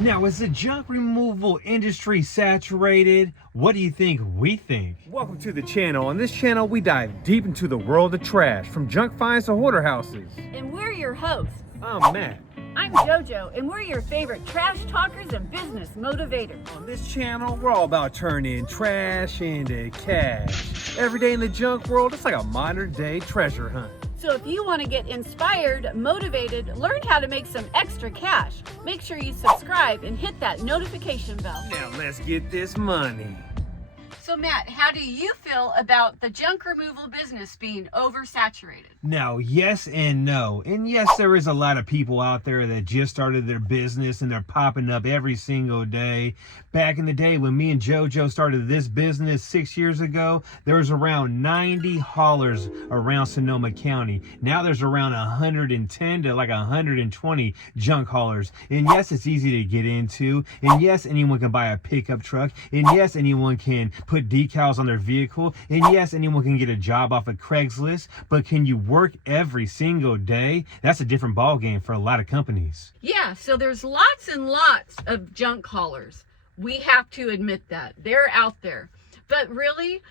Now, is the junk removal industry saturated? What do you think we think? Welcome to the channel. On this channel, we dive deep into the world of trash, from junk finds to hoarder houses. And we're your hosts. I'm Matt. I'm JoJo, and we're your favorite trash talkers and business motivators. On this channel, we're all about turning trash into cash. Every day in the junk world, it's like a modern day treasure hunt. So if you want to get inspired, motivated, learn how to make some extra cash, make sure you subscribe and hit that notification bell. Now let's get this money. So Matt, how do you feel about the junk removal business being oversaturated? Now, yes and no. And yes, there is a lot of people out there that just started their business and they're popping up every single day. Back in the day when me and JoJo started this business 6 years ago, there was around 90 haulers around Sonoma County. Now there's around 110 to like 120 junk haulers. And yes, it's easy to get into. And yes, anyone can buy a pickup truck. And yes, anyone can put decals on their vehicle. And yes, anyone can get a job off of Craigslist. But can you work every single day? That's a different ball game for a lot of companies. Yeah, so there's lots and lots of junk haulers. We have to admit that. They're out there. But really,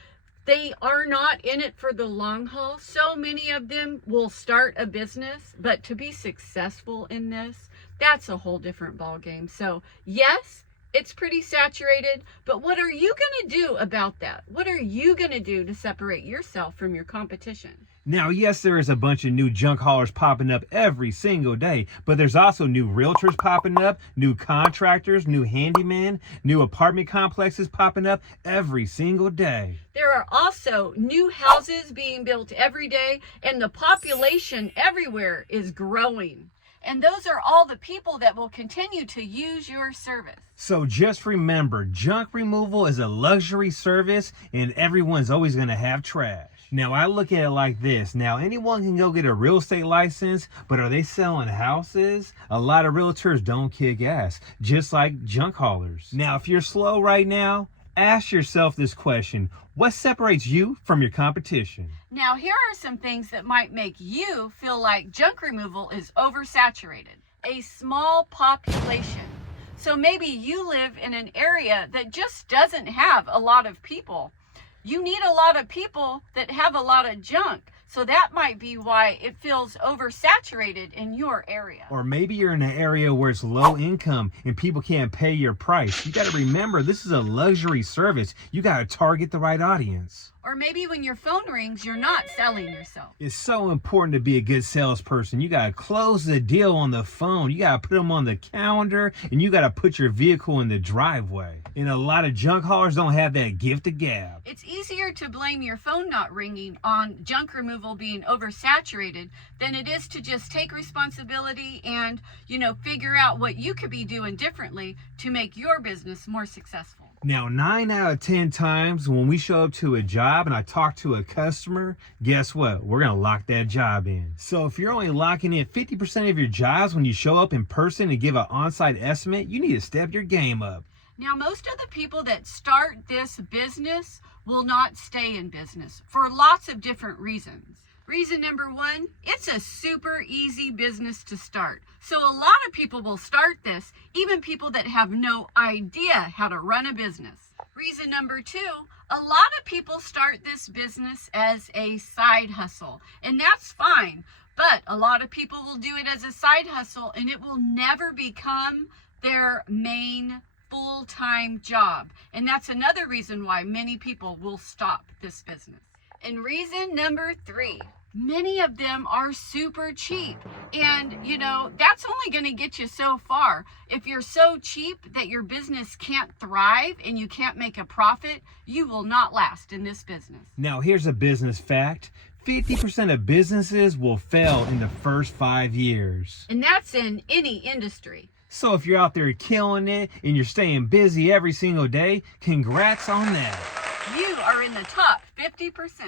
they are not in it for the long haul. So many of them will start a business, but to be successful in this, that's a whole different ball game. So yes, it's pretty saturated, but what are you going to do about that? What are you going to do to separate yourself from your competition? Now, yes, there is a bunch of new junk haulers popping up every single day, but there's also new realtors popping up, new contractors, new handyman, new apartment complexes popping up every single day. There are also new houses being built every day, and the population everywhere is growing. And those are all the people that will continue to use your service. So just remember, junk removal is a luxury service and everyone's always going to have trash. Now, I look at it like this. Now, anyone can go get a real estate license, but are they selling houses? A lot of realtors don't kick ass, just like junk haulers. Now, if you're slow right now, ask yourself this question. What separates you from your competition? Now, here are some things that might make you feel like junk removal is oversaturated. A small population. So maybe you live in an area that just doesn't have a lot of people. You need a lot of people that have a lot of junk. So that might be why it feels oversaturated in your area. Or maybe you're in an area where it's low income and people can't pay your price. You got to remember, this is a luxury service. You got to target the right audience. Or maybe when your phone rings, you're not selling yourself. It's so important to be a good salesperson. You got to close the deal on the phone. You got to put them on the calendar, and you got to put your vehicle in the driveway. And a lot of junk haulers don't have that gift of gab. It's easier to blame your phone not ringing on junk removal being oversaturated than it is to just take responsibility and, figure out what you could be doing differently to make your business more successful. Now, 9 out of 10 times when we show up to a job and I talk to a customer, guess what? We're going to lock that job in. So if you're only locking in 50% of your jobs when you show up in person and give an on-site estimate, you need to step your game up. Now, most of the people that start this business will not stay in business for lots of different reasons. Reason number one, it's a super easy business to start. So a lot of people will start this, even people that have no idea how to run a business. Reason number two, a lot of people start this business as a side hustle, and that's fine. But a lot of people will do it as a side hustle, and it will never become their main full-time job. And that's another reason why many people will stop this business. And reason number three, many of them are super cheap. And, that's only going to get you so far. If you're so cheap that your business can't thrive and you can't make a profit, you will not last in this business. Now, here's a business fact. 50% of businesses will fail in the first 5 years. And that's in any industry. So if you're out there killing it and you're staying busy every single day, congrats on that. You are in the top 50%.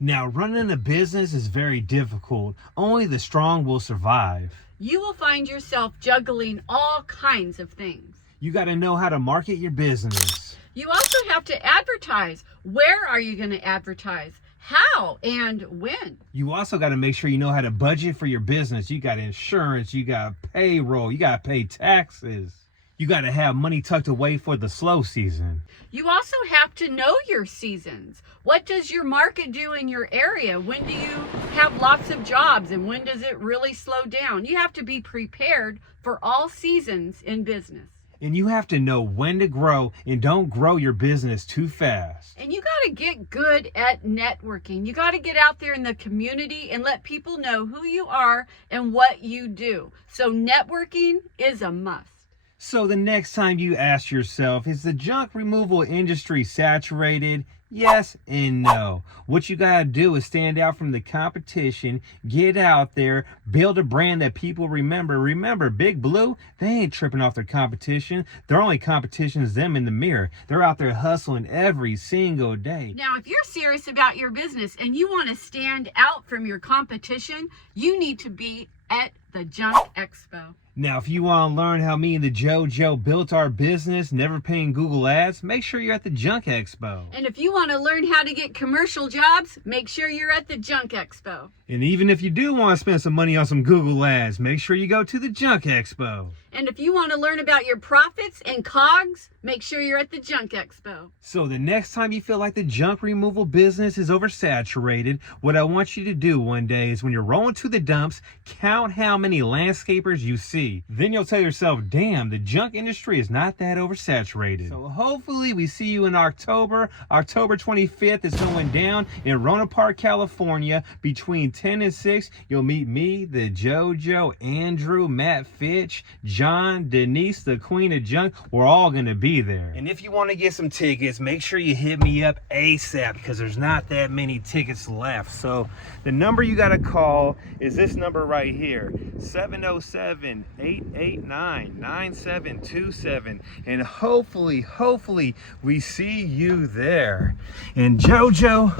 Now, running a business is very difficult. Only the strong will survive. You will find yourself juggling all kinds of things. You got to know how to market your business. You also have to advertise. Where are you going to advertise? How and when? You also got to make sure you know how to budget for your business. You got insurance, you got payroll, you got to pay taxes. You got to have money tucked away for the slow season. You also have to know your seasons. What does your market do in your area? When do you have lots of jobs and when does it really slow down? You have to be prepared for all seasons in business. And you have to know when to grow and don't grow your business too fast. And you got to get good at networking. You got to get out there in the community and let people know who you are and what you do. So networking is a must. So the next time you ask yourself, is the junk removal industry saturated? Yes and no. What you gotta do is stand out from the competition, get out there, build a brand that people remember. Remember, Big Blue, they ain't tripping off their competition. Their only competition is them in the mirror. They're out there hustling every single day. Now, if you're serious about your business and you want to stand out from your competition, you need to be at the Junk Expo. Now, if you want to learn how me and the JoJo built our business, never paying Google ads, make sure you're at the Junk Expo. And if you want to learn how to get commercial jobs, make sure you're at the Junk Expo. And even if you do want to spend some money on some Google ads, make sure you go to the Junk Expo. And if you want to learn about your profits and COGS, make sure you're at the Junk Expo. So the next time you feel like the junk removal business is oversaturated, what I want you to do one day is when you're rolling to the dumps, count how many landscapers you see. Then you'll tell yourself, damn, the junk industry is not that oversaturated. So hopefully we see you in October. October 25th is going down in Rohnert Park, California. Between 10 and 6, you'll meet me, the JoJo, Andrew, Matt Fitch, John, Denise, the Queen of Junk. We're all going to be there. And if you want to get some tickets, make sure you hit me up ASAP because there's not that many tickets left. So the number you got to call is this number right here, 707-889-9727. And hopefully we see you there. And JoJo,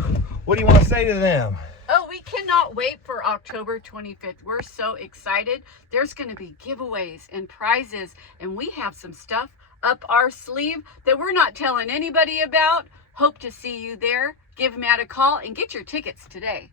what do you want to say to them? Oh, we cannot wait for October 25th. We're so excited. There's going to be giveaways and prizes, and we have some stuff up our sleeve that we're not telling anybody about. Hope to see you there. Give Matt a call and get your tickets today.